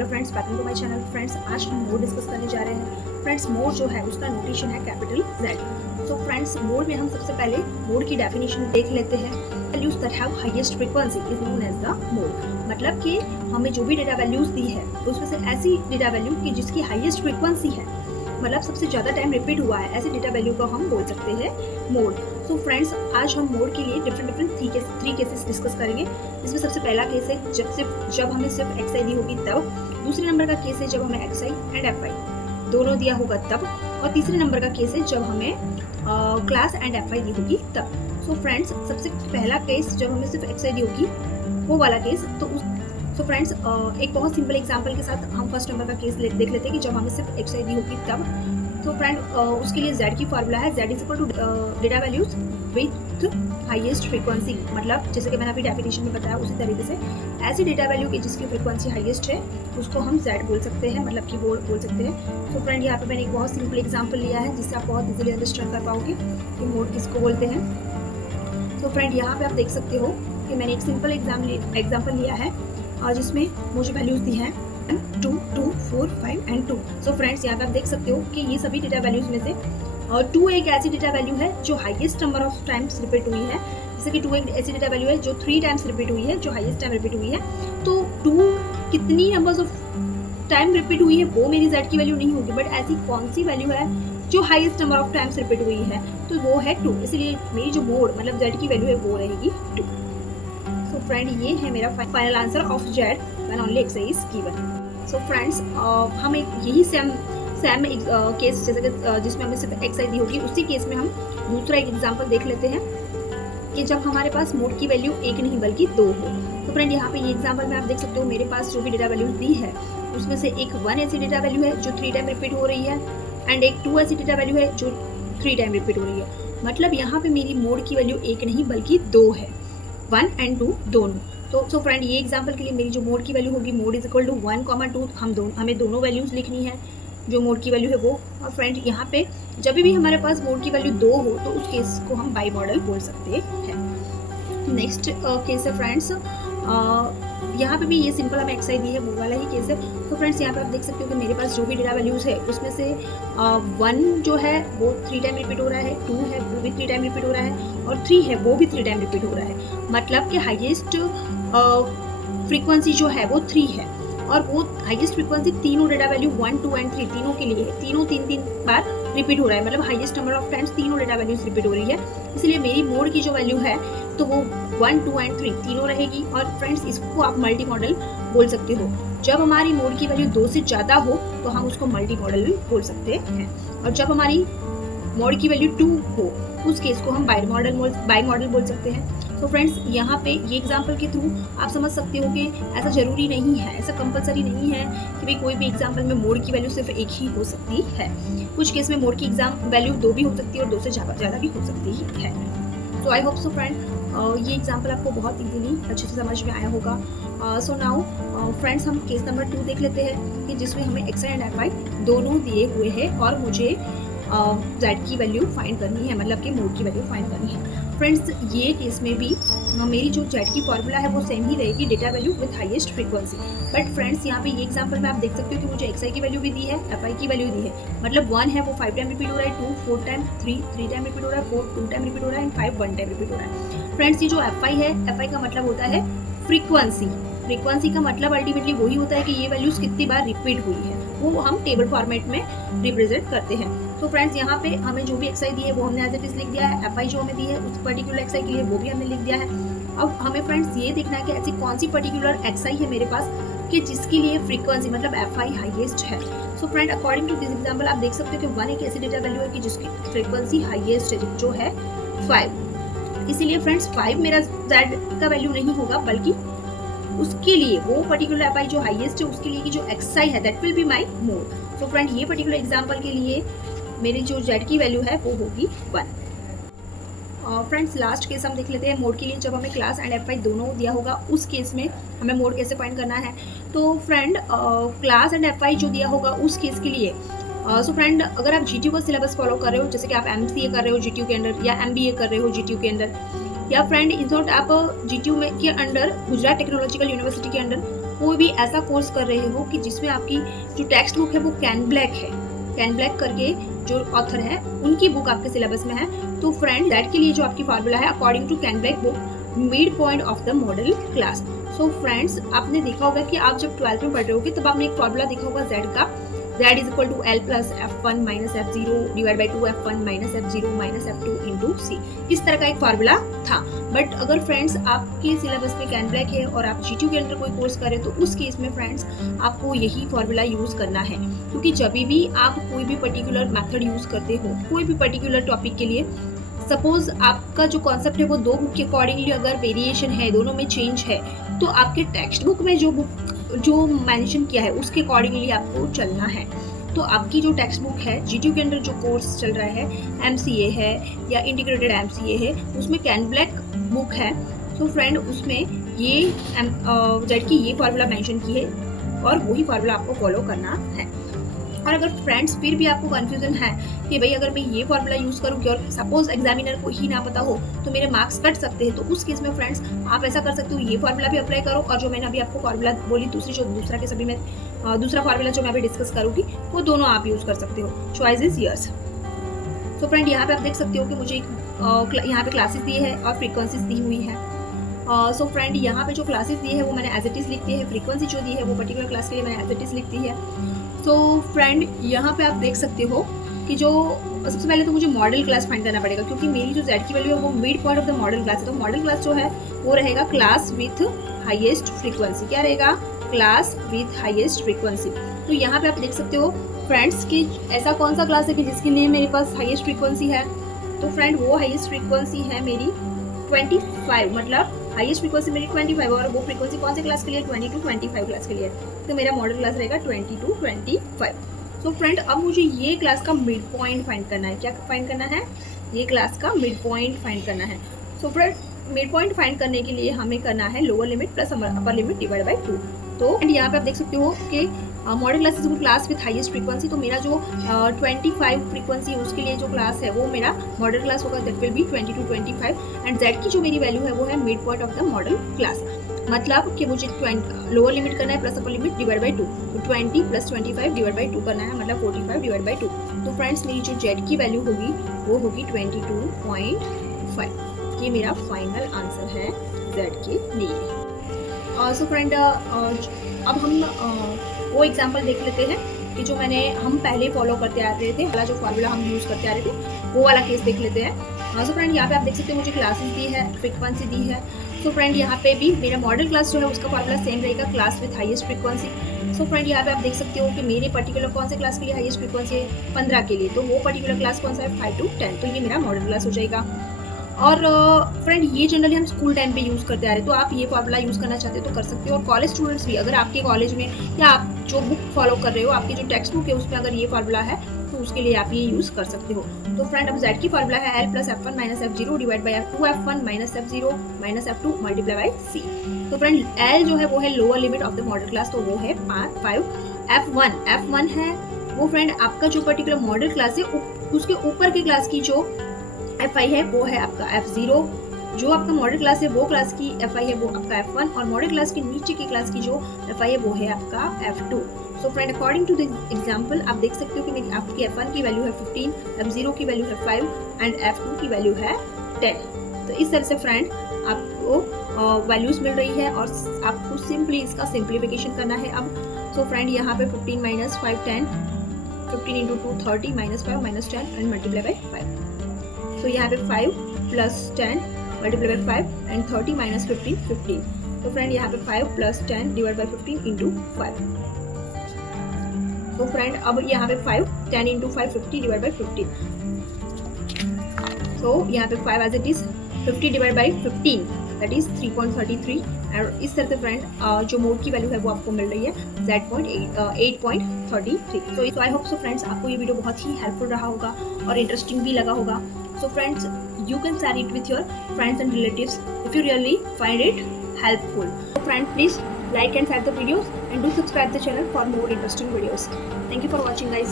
Hello friends, welcome to my channel. Friends, आज हम mode discuss करने जा रहे हैं। फ्रेंड्स, मोड जो है उसका नोटेशन है capital Z। So friends, mode में हम सबसे पहले मोड की डेफिनेशन देख लेते हैं। Values that have highest frequency is known as the mode. मतलब कि हमें जो भी डेटा वैल्यूज दी है उसमें से ऐसी डेटा वैल्यू की जिसकी हाईएस्ट फ्रीक्वेंसी है, मतलब सबसे ज़्यादा टाइम रिपीट हुआ है, ऐसे डेटा वैल्यू को हम बोल सकते हैं मोड। सो फ्रेंड्स, आज हम मोड के लिए डिफरेंट थ्री केसेस डिस्कस करेंगे। इसमें सबसे पहला केस है जब हमें सिर्फ XI दी होगी तब। दूसरे नंबर का केस है जब हमें XI एंड FI दोनों दिया होगा तब। और तीसरे नंबर का केस है जब हमें क्लास एंड FI दी होगी तब। सो फ्रेंड्स, सबसे पहला केस जब हमें सिर्फ XI दी होगी वो वाला केस, तो फ्रेंड्स एक बहुत सिंपल एग्जांपल के साथ हम फर्स्ट नंबर का केस देख लेते हैं कि जब हमें सिर्फ XI दी होगी तब। तो फ्रेंड उसके लिए Z की फार्मूला है Z is equal to data values with highest frequency. मतलब जैसे कि मैंने अभी डेफिनेशन में बताया उसी तरीके से ऐसी डेटा वैल्यू की जिसकी फ्रीक्वेंसी हाईएस्ट है उसको हम Z बोल सकते हैं, मतलब की बोल सकते हैं। तो फ्रेंड यहाँ पे मैंने एक बहुत सिंपल एग्जाम्पल लिया है जिससे आप बहुत इजीली अंडरस्टैंड कर पाओगे कि मोड किसको बोलते हैं। तो फ्रेंड यहाँ पे आप देख सकते हो कि मैंने एक सिंपल एग्जाम्पल लिया है जिसमें मुझे वैल्यूज दी हैं 2, 2, 4, 5 एंड 2। सो फ्रेंड्स, यहाँ पे आप देख सकते हो कि ये सभी डेटा वैल्यूज में से 2 एक ऐसी डेटा वैल्यू है जो highest number of times repeat हुई है। जैसे कि 2 एक ऐसी डेटा वैल्यू है जो 3 टाइम्स रिपीट हुई है, जो हाईएस्ट टाइम रिपीट हुई है। तो 2 कितनी नंबर्स ऑफ टाइम रिपीट हुई है वो मेरी Z की वैल्यू नहीं होगी, बट ऐसी कौन सी वैल्यू है जो highest number of times repeat हुई है, तो वो है 2। इसलिए मेरी जो मोड मतलब Z की वैल्यू है वो रहेगी 2। सो फ्रेंड, ये है मेरा final answer of Z when only XI is given. So friends, हम एक यही सेम केस जैसे कि जिसमें हमें सिर्फ XI दी होगी उसी केस में हम दूसरा एक एग्जांपल देख लेते हैं कि जब हमारे पास मोड की वैल्यू 1 नहीं बल्कि 2 हो। तो फ्रेंड, यहाँ पे ये एग्जांपल में आप देख सकते हो मेरे पास जो भी डेटा वैल्यूज दी है उसमें से एक 1 ऐसी डेटा वैल्यू है जो 3 टाइम रिपीट हो रही है एंड एक 2 ऐसी डेटा वैल्यू है जो 3 टाइम रिपीट हो रही है। मतलब यहाँ पे मेरी मोड की वैल्यू 1 नहीं बल्कि 2 है, 1 एंड 2 दोनों। तो फ्रेंड, ये एग्जांपल के लिए मेरी जो मोड की वैल्यू होगी मोड इज इक्वल टू 1, 2। हमें दोनों वैल्यूज लिखनी है जो मोड की वैल्यू है वो। और फ्रेंड, यहाँ पे जब भी हमारे पास मोड की वैल्यू 2 हो तो उस केस को हम बाई मॉडल बोल सकते हैं। नेक्स्ट केस है फ्रेंड्स, यहाँ पे भी ये सिंपल हमें XI दी है वो वाला ही केस है। तो फ्रेंड्स, यहाँ पे आप देख सकते हो कि मेरे पास जो भी डेटा वैल्यूज है उसमें से 1 जो है वो 3 टाइम रिपीट हो रहा है, 2 है वो भी 3 टाइम रिपीट हो रहा है और 3 है वो भी 3 टाइम रिपीट हो रहा है। मतलब कि हाईएस्ट फ्रीक्वेंसी जो है वो 3 है और वो हाईएस्ट फ्रीक्वेंसी तीनों डेटा वैल्यू 1, 2 एंड 3 तीनों के लिए है। तीनों 3 बार रिपीट हो रहा है, मतलब हाईएस्ट नंबर ऑफ टाइम्स तीनों डेटा वैल्यूज रिपीट हो रही है। इसलिए मेरी मोड की जो वैल्यू है तो वो 1, 2 एंड 3 तीनों रहेगी। और फ्रेंड्स, इसको आप मल्टी मॉडल बोल सकते हो। जब हमारी मोड की वैल्यू 2 से ज़्यादा हो तो हम उसको मल्टी मॉडल भी बोल सकते हैं, और जब हमारी मोड की वैल्यू 2 हो उस केस को हम बाई मॉडल बोल सकते हैं। तो फ्रेंड्स, यहाँ पे ये एग्जाम्पल के थ्रू आप समझ सकते हो कि ऐसा जरूरी नहीं है, ऐसा कंपलसरी नहीं है कि भाई कोई भी एग्जाम्पल में मोड की वैल्यू सिर्फ एक ही हो सकती है। कुछ केस में मोड की वैल्यू 2 भी हो सकती है और 2 से ज़्यादा भी हो सकती है। तो आई होप सो फ्रेंड, ये एग्जाम्पल आपको बहुत इजीली अच्छे से समझ में आया होगा। सो नाउ फ्रेंड्स, हम केस नंबर 2 देख लेते हैं कि जिसमें हमें XI एंड FI दोनों दिए हुए हैं और मुझे Z की वैल्यू फाइंड करनी है, मतलब कि मोड की वैल्यू फाइंड करनी है। फ्रेंड्स, ये केस में भी मेरी जो Z की फॉर्मूला है वो सेम ही रहेगी, data value with highest frequency. But friends, यहाँ पे ये एग्जांपल में आप देख सकते हो कि मुझे XI की वैल्यू भी दी है, FI की वैल्यू दी है। मतलब 1 है वो 5 टाइम रिपीट हो रहा है, 2 4 टाइम, 3 टाइम रिपीट हो रहा है, 4 2 टाइम रिपीट हो रहा है एंड 5 1 टाइम रिपीट हो रहा है। फ्रेंड्स, ये जो FI है, FI का मतलब होता है फ्रीक्वेंसी का मतलब अल्टीमेटली वही होता है कि ये वैल्यूज कितनी बार रिपीट हुई है, वो हम टेबल फॉर्मेट में रिप्रेजेंट करते हैं। तो फ्रेंड्स, यहाँ पे हमें जो भी XI दी है वो हमने एज इट इज लिख दिया है, FI जो हमें दी है उस पर्टिकुलर XI के लिए वो भी हमने लिख दिया है। अब हमें फ्रेंड्स ये देखना है कि ऐसी कौन सी पर्टिकुलर XI है मेरे पास कि जिसके लिए फ्रीक्वेंसी मतलब FI हाईएस्ट है। So friend, according to this example आप देख सकते हो कि 1 एक ऐसी डेटा वैल्यू है कि जिसकी फ्रीक्वेंसी हाईएस्ट है जो है 5। इसीलिए फ्रेंड्स 5 मेरा Z का वैल्यू नहीं होगा, बल्कि उसके लिए वो पर्टिकुलर FI जो हाईएस्ट है उसके लिए की जो XI है that will be my mode. तो फ्रेंड, ये पर्टिकुलर एग्जांपल के लिए मेरी जो Z की वैल्यू है वो होगी 1। फ्रेंड्स, लास्ट केस हम देख लेते हैं मोड के लिए। जब हमें क्लास एंड FI दोनों दिया होगा उस केस में हमें मोड कैसे फाइंड करना है। तो फ्रेंड, क्लास एंड FI जो दिया होगा उस केस के लिए सो फ्रेंड, अगर आप GTU का सिलेबस फॉलो कर रहे हो, जैसे कि आप MCA कर रहे हो GTU के अंदर या MBA कर रहे हो GTU के अंदर, या फ्रेंड इन शॉर्ट आप GTU में के अंडर गुजरात टेक्नोलॉजिकल यूनिवर्सिटी के अंडर कोई भी ऐसा कोर्स कर रहे हो कि जिसमें आपकी जो टेक्स्ट बुक है वो कैन ब्लैक है, कैन ब्लैक करके जो ऑथर है उनकी बुक आपके सिलेबस में है, तो फ्रेंड दैट के लिए जो आपकी फार्मूला है according to can black book mid point of the model class. So friends, आपने देखा होगा कि आप जब 12th में पढ़ रहे होगे तब आपने एक फार्मूला देखा होगा z का, z is equal to l plus f1 minus f0 divide by 2f1 minus f0 minus f2 into C. इस तरह का एक फार्मूला था। बट अगर फ्रेंड्स आपके सिलेबस में कैन ब्लैक है और आप GTU के अंदर कोई कोर्स करें तो उस केस में फ्रेंड्स आपको यही फार्मूला यूज करना है, क्योंकि जब भी आप कोई भी पर्टिकुलर मेथड यूज करते हो कोई भी पर्टिकुलर टॉपिक के लिए, सपोज आपका जो कॉन्सेप्ट है वो दो बुक के अकॉर्डिंगली अगर वेरिएशन है, दोनों में चेंज है, तो आपके टेक्स्ट बुक में जो मेंशन किया है उसके अकॉर्डिंगली आपको चलना है। तो आपकी जो टेक्स्ट बुक है GTU के अंदर जो कोर्स चल रहा है, MCA है या इंटीग्रेटेड MCA है, उसमें कैन ब्लैक बुक है। तो फ्रेंड उसमें ये जेड की ये फार्मूला मेंशन की है और वही फार्मूला आपको फॉलो करना है। और अगर फ्रेंड्स फिर भी आपको कंफ्यूजन है कि भाई अगर मैं ये फार्मूला यूज़ करूँगी और सपोज एग्जामिनर को ही ना पता हो तो मेरे मार्क्स कट सकते हैं, तो उस केस में फ्रेंड्स आप ऐसा कर सकते हो, ये फार्मूला भी अप्लाई करो और जो मैंने अभी आपको फार्मूला बोली दूसरा के सभी में दूसरा फार्मूला जो मैं अभी डिस्कस करूँगी वो दोनों आप यूज़ कर सकते हो। Choice is yours. तो फ्रेंड यहाँ पे आप देख सकते हो कि मुझे यहाँ पे क्लासेस दी है और फ्रीक्वेंसीज दी हुई है। सो फ्रेंड यहाँ पे जो क्लासेस दी है वो मैंने एज इट इज़ लिख दी है, फ्रीक्वेंसी जो दी है वो पर्टिकुलर क्लास के लिए मैंने एज इट इज़ लिख दी है। तो फ्रेंड यहाँ पे आप देख सकते हो कि जो सबसे पहले तो मुझे मॉडल क्लास फाइंड करना पड़ेगा, क्योंकि मेरी जो z की वैल्यू है वो mid point of the model class है। तो मॉडल क्लास जो है वो रहेगा क्लास विथ हाईएस्ट फ्रीक्वेंसी। क्या रहेगा? Class with highest frequency. तो यहाँ पे आप देख सकते हो फ्रेंड्स कि ऐसा कौन सा क्लास है कि जिसके लिए मेरे पास हाईएस्ट फ्रीक्वेंसी है। तो फ्रेंड वो हाईएस्ट फ्रीक्वेंसी है मेरी 25, मतलब हाईएस्ट फ्रीक्वेंसी मेरी 25 और वो फ्रीक्वेंसी कौन से क्लास के लिए? 20 to 25 क्लास के लिए। तो मेरा मॉडल क्लास रहेगा 20 to 25। तो फ्रेंड अब मुझे ये क्लास का मिड पॉइंट फाइंड करना है। क्या फाइंड करना है? ये क्लास का मिड पॉइंट फाइंड करना है। So friend mid point find करने के लिए हमें करना है lower limit plus upper limit divide by 2। तो यहाँ पे आप देख सकते हो कि model class is class with highest frequency. तो मेरा जो 25 फ्रीक्वेंसी है उसके लिए जो क्लास है वो मेरा मॉडल क्लास होगा, that will be 20 to 25। And z की जो मेरी वैल्यू है वो है mid point of the model class, मतलब कि मुझे लोअर लिमिट करना है plus upper limit divide by 2। तो 20 प्लस 25 डिवाइड बाई 2 करना है, मतलब 45 डिवाइड बाई 2। तो फ्रेंड्स मेरी जो z की वैल्यू होगी वो होगी 22.5। ये मेरा फाइनल आंसर है z के लिए। सो फ्रेंड अब हम वो एग्जाम्पल देख लेते हैं कि जो हम पहले फॉलो करते आ रहे थे, वाला जो फार्मूला हम यूज़ करते आ रहे थे वो वाला केस देख लेते हैं। सो फ्रेंड यहाँ पे आप देख सकते हो मुझे क्लासेस दी है, फ्रीक्वेंसी दी है। सो फ्रेंड यहाँ पे भी मेरा मॉडल क्लास जो है उसका फार्मूला सेम रहेगा, class with highest frequency. So friend यहाँ पे आप देख सकते हो कि मेरे पर्टिकुलर कौन से क्लास के लिए हाईएस्ट फ्रीक्वेंसी है? 15 के लिए। तो वो पर्टिकुलर क्लास कौन सा है? 5 to 10। तो ये मेरा मॉडल क्लास हो जाएगा। और फ्रेंड ये जनरली हम स्कूल टाइम पे यूज़ करते आ रहे हैं, तो आप ये फार्मूला यूज़ करना चाहते हो तो कर सकते हो। और कॉलेज स्टूडेंट्स भी, अगर आपके कॉलेज में या आप जो बुक फॉलो कर रहे हो, आपकी जो टेक्स्ट बुक है उसमें अगर ये फार्मूला है तो उसके लिए आप ये यूज़ कर सकते हो। तो फ्रेंड अब z की फार्मूला है l plus f1 minus f0 divide by 2f1 minus f0 minus f2 multiply by c। तो फ्रेंड l जो है वो है lower limit of the model class, तो वो है 5। f1 है वो फ्रेंड आपका जो पर्टिकुलर मॉडल क्लास है उसके ऊपर की क्लास की जो fi है वो है आपका f0। जो आपका मॉडल क्लास है वो क्लास की fi है वो आपका f1, और मॉडल क्लास के नीचे की क्लास की जो fi है वो है आपका f2। So friend according to this example आप देख सकते हो कि मेरी आपकी f1 की वैल्यू है 15, f0 की वैल्यू है 5 एंड f2 की वैल्यू है 10। तो इस तरह से फ्रेंड आपको वैल्यूज मिल रही है और आपको सिंपली इसका सिंप्लीफिकेशन करना है अब। सो फ्रेंड यहाँ पे 15 minus 5 10, 15 into 2 30 minus 5 minus 10 and multiply by 5। तो यहाँ पे 5 plus 10 multiply by 5 and 30 minus 15 15। तो फ्रेंड यहाँ पे 5 प्लस 10 डिवाइड बाई 15 इंटू 5। तो फ्रेंड अब यहाँ पे 5 10 इंटू 5 50 डिवाइड बाई 15। तो यहाँ पे 5 as it is 50 divide by 15 that is 3.33। और इस तरह से फ्रेंड जो मोड की वैल्यू है वो आपको मिल रही है z.8.33। तो आई होप सो फ्रेंड्स आपको ये वीडियो बहुत ही हेल्पफुल रहा होगा और इंटरेस्टिंग भी लगा होगा। So friends, you can share it with your friends and relatives if you really find it helpful. So friends, please like and share the videos and do subscribe the channel for more interesting videos. Thank you for watching guys.